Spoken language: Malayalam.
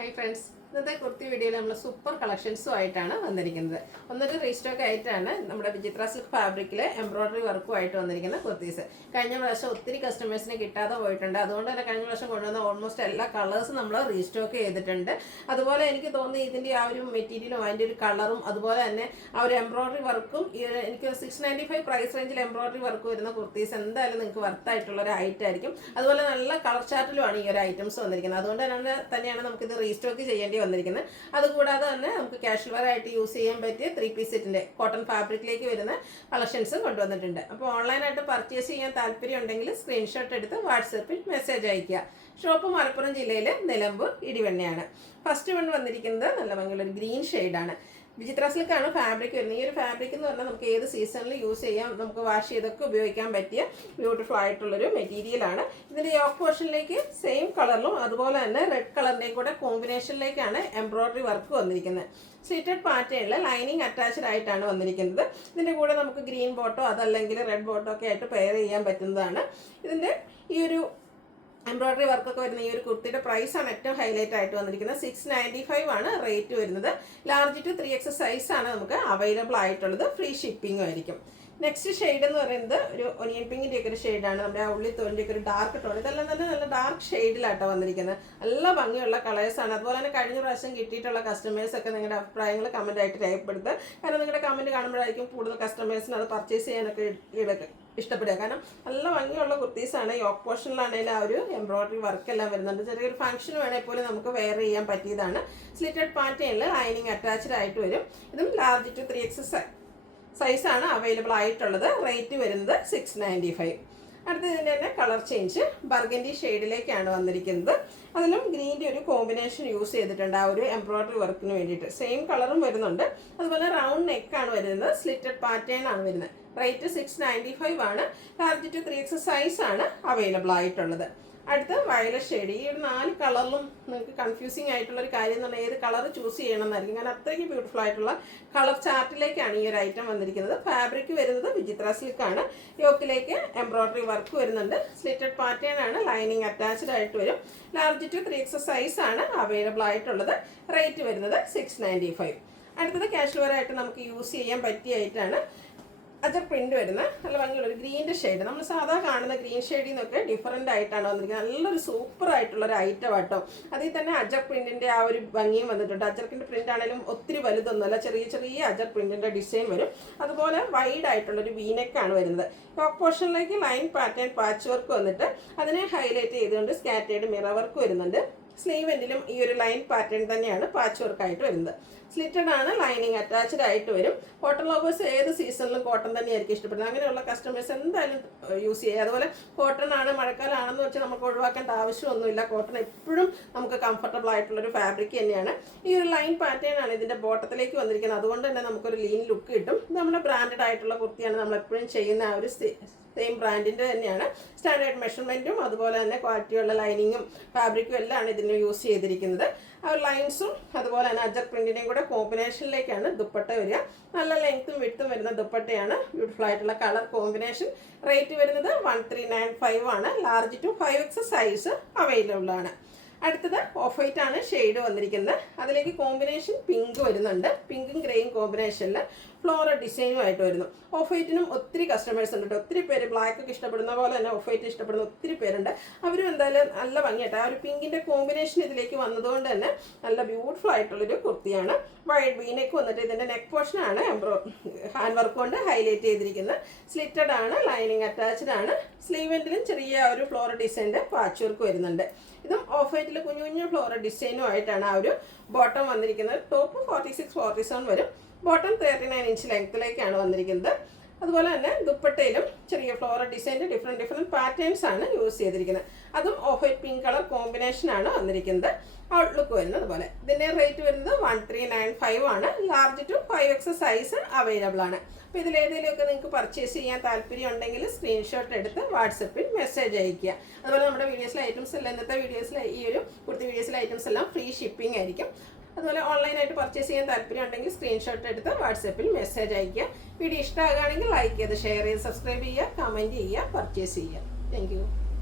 Hi friends. ഇന്നത്തെ കുർത്തി വീഡിയോയിൽ നമ്മൾ സൂപ്പർ കളക്ഷൻസും ആയിട്ടാണ് വന്നിരിക്കുന്നത്. ഒന്നൊരു റീസ്റ്റോക്ക് ആയിട്ടാണ് നമ്മുടെ വിചിത്ര സിൽക്ക് ഫാബ്രിക്കിലെ എംബ്രോയിഡറി വർക്കും ആയിട്ട് വന്നിരിക്കുന്ന കുർത്തീസ്. കഴിഞ്ഞ പ്രാവശ്യം ഒത്തിരി കസ്റ്റമേഴ്സിന് കിട്ടാതെ പോയിട്ടുണ്ട്. അതുകൊണ്ട് തന്നെ കഴിഞ്ഞ പ്രാവശ്യം കൊണ്ടുവന്ന ഓൾമോസ്റ്റ് എല്ലാ കളേഴ്സും നമ്മൾ റീസ്റ്റോക്ക് ചെയ്തിട്ടുണ്ട്. അതുപോലെ എനിക്ക് തോന്നുന്നു ഇതിൻ്റെ ആ ഒരു മെറ്റീരിയലും അതിൻ്റെ ഒരു കളറും അതുപോലെ തന്നെ ആ ഒരു എംബ്രോയിഡറി വർക്കും എനിക്ക് 695 പ്രൈസ് റേഞ്ചിൽ എംബ്രോയിഡറി വർക്ക് വരുന്ന കുർത്തീസ് എന്തായാലും നിങ്ങൾക്ക് വർത്തായിട്ടുള്ള ഒരു ഐറ്റം ആയിരിക്കും. അതുപോലെ നല്ല കളർ ചാർട്ടിലുമാണ് ഈ ഒരു ഐറ്റംസ് വന്നിരിക്കുന്നത്. അതുകൊണ്ട് തന്നെയാണ് നമുക്കിത് റീസ്റ്റോക്ക് ചെയ്യേണ്ടി വന്നിരിക്കുന്നത്. അതുകൂടാതെ തന്നെ നമുക്ക് കാഷ്വൽ വെയർ ആയിട്ട് യൂസ് ചെയ്യാൻ പറ്റിയ 3-piece സെറ്റിന്റെ കോട്ടൺ ഫാബ്രിക്കിലേക്ക് വരുന്ന കളക്ഷൻസ് കൊണ്ടുവന്നിട്ടുണ്ട്. അപ്പോൾ ഓൺലൈനായിട്ട് പർച്ചേസ് ചെയ്യാൻ താല്പര്യം ഉണ്ടെങ്കിൽ സ്ക്രീൻഷോട്ട് എടുത്ത് വാട്സപ്പിൽ മെസ്സേജ് അയയ്ക്കുക. ഷോപ്പ് മലപ്പുറം ജില്ലയിലെ നിലമ്പൂർ ഇടിവണ്ണയാണ്. ഫസ്റ്റ് വൺ വന്നിരിക്കുന്നത് നല്ല ഭംഗിയുള്ള ഒരു ഗ്രീൻ ഷെയ്ഡാണ്. വിചിത്ര സിൽക്കാണ് ഫാബ്രിക് വരുന്നത്. ഈ ഒരു ഫാബ്രിക് എന്ന് പറഞ്ഞാൽ നമുക്ക് ഏത് സീസണിൽ യൂസ് ചെയ്യാം, നമുക്ക് വാഷ് ചെയ്തൊക്കെ ഉപയോഗിക്കാൻ പറ്റിയ ബ്യൂട്ടിഫുൾ ആയിട്ടുള്ളൊരു മെറ്റീരിയലാണ്. ഇതിൻ്റെ യോക്ക് പോർഷനിലേക്ക് സെയിം കളറിലും അതുപോലെ തന്നെ റെഡ് കളറിൻ്റെയും കൂടെ കോമ്പിനേഷനിലേക്കാണ് എംബ്രോയിഡറി വർക്ക് വന്നിരിക്കുന്നത്. സ്ലിറ്റഡ് പാറ്റേണിൽ ലൈനിങ് അറ്റാച്ച്ഡ് ആയിട്ടാണ് വന്നിരിക്കുന്നത്. ഇതിൻ്റെ കൂടെ നമുക്ക് ഗ്രീൻ ബോട്ടോ അതല്ലെങ്കിൽ റെഡ് ബോട്ടോ ഒക്കെ ആയിട്ട് പെയർ ചെയ്യാൻ പറ്റുന്നതാണ്. ഇതിൻ്റെ ഈ ഒരു എംബ്രോയിഡറി വർക്കൊക്കെ വരുന്ന ഈ ഒരു കുർത്തിയുടെ പ്രൈസാണ് ഏറ്റവും ഹൈലൈറ്റ് ആയിട്ട് വന്നിരിക്കുന്നത്. 695 ആണ് റേറ്റ് വരുന്നത്. ലാർജ് ടു 3X സൈസാണ് നമുക്ക് അവൈലബിൾ ആയിട്ടുള്ളത്. ഫ്രീ ഷിപ്പിംഗും ആയിരിക്കും. നെക്സ്റ്റ് ഷെയ്ഡ് എന്ന് പറയുന്നത് ഒരു ഒനിയൻ പിങ്കിൻ്റെ ഒക്കെ ഒരു ഷെയ്ഡാണ്. നമ്മുടെ ആ ഉള്ളിത്തോലിൻ്റെ ഒക്കെ ഒരു ഡാർക്ക് ടോൺ. ഇതെല്ലാം തന്നെ നല്ല ഡാർക്ക് ഷെയ്ഡിലാട്ടോ വന്നിരിക്കുന്നത്. നല്ല ഭംഗിയുള്ള കളേഴ്സാണ്. അതുപോലെ തന്നെ കഴിഞ്ഞ പ്രാവശ്യം കിട്ടിയിട്ടുള്ള കസ്റ്റമേഴ്സൊക്കെ നിങ്ങളുടെ അഭിപ്രായങ്ങൾ കമൻ്റ് ആയിട്ട് രേഖപ്പെടുത്തുക. കാരണം നിങ്ങളുടെ കമൻറ്റ് കാണുമ്പോഴായിരിക്കും കൂടുതൽ കസ്റ്റമേഴ്സിന് അത് പർച്ചേസ് ചെയ്യാനൊക്കെ ഇഷ്ടപ്പെടുക. കാരണം നല്ല ഭംഗിയുള്ള കുർത്തീസാണ്. യോക്ക് പോർഷനിലാണെങ്കിലും ആ ഒരു എംബ്രോയിഡറി വർക്ക് എല്ലാം വരുന്നുണ്ട്. ചെറിയൊരു ഫംഗ്ഷൻ വേണേൽ പോലും നമുക്ക് വെയർ ചെയ്യാൻ പറ്റിയതാണ്. സ്ലിറ്റഡ് പാറ്റേണിൽ ലൈനിങ് അറ്റാച്ച്ഡ് ആയിട്ട് വരും. ഇതും ലാർജ് ടു 3X സൈസാണ് അവൈലബിൾ ആയിട്ടുള്ളത്. റേറ്റ് വരുന്നത് 695. അടുത്ത ഇതിൻ്റെ തന്നെ കളർ ചേഞ്ച് ബർഗൻഡി ഷെയ്ഡിലേക്കാണ് വന്നിരിക്കുന്നത്. അതിലും ഗ്രീൻ്റെ ഒരു കോമ്പിനേഷൻ യൂസ് ചെയ്തിട്ടുണ്ട് ആ ഒരു എംബ്രോയിഡറി വർക്കിന് വേണ്ടിയിട്ട്. സെയിം കളറും വരുന്നുണ്ട്. അതുപോലെ റൗണ്ട് നെക്കാണ് വരുന്നത്. സ്ലിറ്റഡ് പാറ്റേൺ ആണ് വരുന്നത്. റേറ്റ് 695 ആണ്. ലാർജ് ടു 3X സൈസാണ് അവൈലബിൾ ആയിട്ടുള്ളത്. അടുത്ത വയലറ്റ് ഷെയ്ഡ്. ഈ ഒരു 4 കളറിലും നിങ്ങൾക്ക് കൺഫ്യൂസിങ് ആയിട്ടുള്ള ഒരു കാര്യം എന്ന് പറഞ്ഞാൽ ഏത് കളർ ചൂസ് ചെയ്യണമെന്നായിരിക്കും. കാരണം അത്രയ്ക്ക് ബ്യൂട്ടിഫുൾ ആയിട്ടുള്ള കളർ ചാർട്ടിലേക്കാണ് ഈ ഒരു ഐറ്റം വന്നിരിക്കുന്നത്. ഫാബ്രിക് വരുന്നത് വിചിത്ര സിൽക്കാണ്. യോക്കിലേക്ക് എംബ്രോയിഡറി വർക്ക് വരുന്നുണ്ട്. സ്ലിറ്റഡ് പാറ്റേൺ ആണ്. ലൈനിങ് അറ്റാച്ച്ഡ് ആയിട്ട് വരും. ലാർജ് ടു 3X സൈസാണ് അവൈലബിൾ ആയിട്ടുള്ളത്. റേറ്റ് വരുന്നത് 695. അടുത്തത് കാഷ്വൽ വെയർ ആയിട്ട് നമുക്ക് യൂസ് ചെയ്യാൻ പറ്റിയ ഐറ്റാണ്. അജർ പ്രിന്റ് വരുന്ന നല്ല ഭംഗിയുള്ള ഒരു ഗ്രീൻ്റെ ഷെയ്ഡ്. നമ്മൾ സാധാ കാണുന്ന ഗ്രീൻ ഷെയ്ഡിൽ നിന്നൊക്കെ ഡിഫറൻ്റ് ആയിട്ടാണ് വന്നിരിക്കുന്നത്. നല്ലൊരു സൂപ്പർ ആയിട്ടുള്ള ഒരു ഐറ്റം ആട്ടോ. അതിൽ തന്നെ അജർ പ്രിന്റിന്റെ ആ ഒരു ഭംഗിയും വന്നിട്ടുണ്ട്. അജർക്കിൻ്റെ പ്രിന്റ് ആണെങ്കിലും ഒത്തിരി വലുതൊന്നുമല്ല, ചെറിയ ചെറിയ അജർ പ്രിന്റിന്റെ ഡിസൈൻ വരും. അതുപോലെ വൈഡ് ആയിട്ടുള്ള ഒരു വീനെക്കാണ് വരുന്നത്. ടോപ്പ് പോർഷനിലേക്ക് ലൈൻ പാറ്റേൺ പാച്ച് വർക്ക് വന്നിട്ട് അതിനെ ഹൈലൈറ്റ് ചെയ്തുകൊണ്ട് സ്കാറ്റേഡ് മിറർ വർക്ക് വരുന്നുണ്ട്. സ്ലീവ് എൻഡിലും ഈ ഒരു ലൈൻ പാറ്റേൺ തന്നെയാണ് പാച്ച് വർക്ക് ആയിട്ട് വരുന്നത്. സ്ലിറ്റഡ് ആണ്. ലൈനിങ് അറ്റാച്ച്ഡ് ആയിട്ട് വരും. കോട്ടൺ ലവേഴ്സ് ഏത് സീസണിലും കോട്ടൺ തന്നെയായിരിക്കും ഇഷ്ടപ്പെടുന്നത്. അങ്ങനെയുള്ള കസ്റ്റമേഴ്സ് എന്തായാലും യൂസ് ചെയ്യുക. അതുപോലെ കോട്ടൺ ആണ് മഴക്കാലമാണെന്ന് വെച്ചാൽ നമുക്ക് ഒഴിവാക്കേണ്ട ആവശ്യമൊന്നുമില്ല. കോട്ടൺ എപ്പോഴും നമുക്ക് കംഫർട്ടബിൾ ആയിട്ടുള്ളൊരു ഫാബ്രിക് തന്നെയാണ്. ഈ ഒരു ലൈൻ പാറ്റേൺ ആണ് ഇതിൻ്റെ ബോട്ടത്തിലേക്ക് വന്നിരിക്കുന്നത്. അതുകൊണ്ട് തന്നെ നമുക്കൊരു ലീൻ ലുക്ക് കിട്ടും. നമ്മുടെ ബ്രാൻഡഡ് ആയിട്ടുള്ള കുർത്തിയാണ് നമ്മൾ എപ്പോഴും ചെയ്യുന്ന ആ ഒരു സെയിം ബ്രാൻഡിൻ്റെ തന്നെയാണ്. സ്റ്റാൻഡേർഡ് മെഷർമെൻറ്റും അതുപോലെ തന്നെ ക്വാളിറ്റിയുള്ള ലൈനിങ്ങും ഫാബ്രിക്കും എല്ലാം ഇതിന് യൂസ് ചെയ്തിരിക്കുന്നത്. ആ ലൈൻസും അതുപോലെ തന്നെ അജർ പ്രിന്റിൻ്റെയും കൂടെ കോമ്പിനേഷനിലേക്കാണ് ദുപ്പട്ട വരിക. നല്ല ലെങ്ത്തും വിഡ്ത്തും വരുന്ന ദുപ്പട്ടയാണ്. ബ്യൂട്ടിഫുൾ ആയിട്ടുള്ള കളർ കോമ്പിനേഷൻ. റേറ്റ് വരുന്നത് 1395 ആണ്. Large to 5X size available ആണ്. അടുത്തത് ഓഫ് വൈറ്റ് ആണ് ഷെയ്ഡ് വന്നിരിക്കുന്നത്. അതിലേക്ക് കോമ്പിനേഷൻ പിങ്ക് വരുന്നുണ്ട്. പിങ്കും ഗ്രേയും കോമ്പിനേഷനിൽ ഫ്ലോറൽ ഡിസൈനുമായിട്ട് വരുന്നു. ഓഫ് വൈറ്റിനും ഒത്തിരി കസ്റ്റമേഴ്സ് ഉണ്ട്. ഒത്തിരി പേര് ബ്ലാക്ക് ഒക്കെ ഇഷ്ടപ്പെടുന്ന പോലെ തന്നെ ഓഫ് വൈറ്റ് ഇഷ്ടപ്പെടുന്ന ഒത്തിരി പേരുണ്ട്. അവരും എന്തായാലും നല്ല ഭംഗിയായിട്ട് ആ ഒരു പിങ്കിൻ്റെ കോമ്പിനേഷൻ ഇതിലേക്ക് വന്നതുകൊണ്ട് തന്നെ നല്ല ബ്യൂട്ടിഫുൾ ആയിട്ടുള്ളൊരു കുർത്തിയാണ്. വൈഡ് വീനേക്ക് വന്നിട്ട് ഇതിൻ്റെ നെക്ക് പോർഷനാണ് ഹാൻഡ് വർക്ക് കൊണ്ട് ഹൈലൈറ്റ് ചെയ്തിരിക്കുന്നത്. സ്ലിറ്റഡ് ആണ്. ലൈനിങ് അറ്റാച്ച്ഡ് ആണ്. സ്ലീവ് എൻഡിലും ചെറിയ ഒരു ഫ്ലോറൽ ഡിസൈൻ്റെ പാച്ച് വർക്ക് വരുന്നുണ്ട്. ഇതും ഓഫ് വൈറ്റിൽ കുഞ്ഞു കുഞ്ഞു ഫ്ലോറൽ ഡിസൈനും ആയിട്ടാണ് ആ ഒരു ബോട്ടം വന്നിരിക്കുന്നത്. ടോപ്പ് 46-47 വരും. ബോട്ടം 39 ഇഞ്ച് ലെങ്ത്തിലേക്കാണ് വന്നിരിക്കുന്നത്. അതുപോലെ തന്നെ ദുപ്പട്ടയിലും ചെറിയ ഫ്ലോറൽ ഡിസൈൻ്റെ ഡിഫറെൻറ്റ് പാറ്റേൺസ് ആണ് യൂസ് ചെയ്തിരിക്കുന്നത്. അതും ഓഫ് വൈറ്റ് പിങ്ക് കളർ കോമ്പിനേഷനാണ് വന്നിരിക്കുന്നത്. ഔട്ട്ലുക്ക് വരുന്നത് പോലെ. ഇതിൻ്റെ റേറ്റ് വരുന്നത് 1395 ആണ്. Large to 5X size available ആണ്. അപ്പോൾ ഇതിലേതെങ്കിലുമൊക്കെ നിങ്ങൾക്ക് പർച്ചേസ് ചെയ്യാൻ താല്പര്യം ഉണ്ടെങ്കിൽ സ്ക്രീൻഷോട്ട് എടുത്ത് വാട്സപ്പിൽ മെസ്സേജ് അയയ്ക്കുക. അതുപോലെ നമ്മുടെ വീഡിയോസിലെ ഐറ്റംസ് എല്ലാം ഇന്നത്തെ വീഡിയോസിലെ ഈ ഒരു കുർത്തി വീഡിയോസിലെ ഐറ്റംസ് എല്ലാം ഫ്രീ ഷിപ്പിംഗ് ആയിരിക്കും. അതുപോലെ ഓൺലൈനായിട്ട് പർച്ചേസ് ചെയ്യാൻ താല്പര്യം ഉണ്ടെങ്കിൽ സ്ക്രീൻഷോട്ട് എടുത്ത് വാട്സപ്പിൽ മെസ്സേജ് അയയ്ക്കുക. വീഡിയോ ഇഷ്ടമാകുകയാണെങ്കിൽ ലൈക്ക് ചെയ്ത് ഷെയർ ചെയ്ത് സബ്സ്ക്രൈബ് ചെയ്യുക, കമൻറ്റ് ചെയ്യുക, പർച്ചേസ് ചെയ്യുക. Thank you.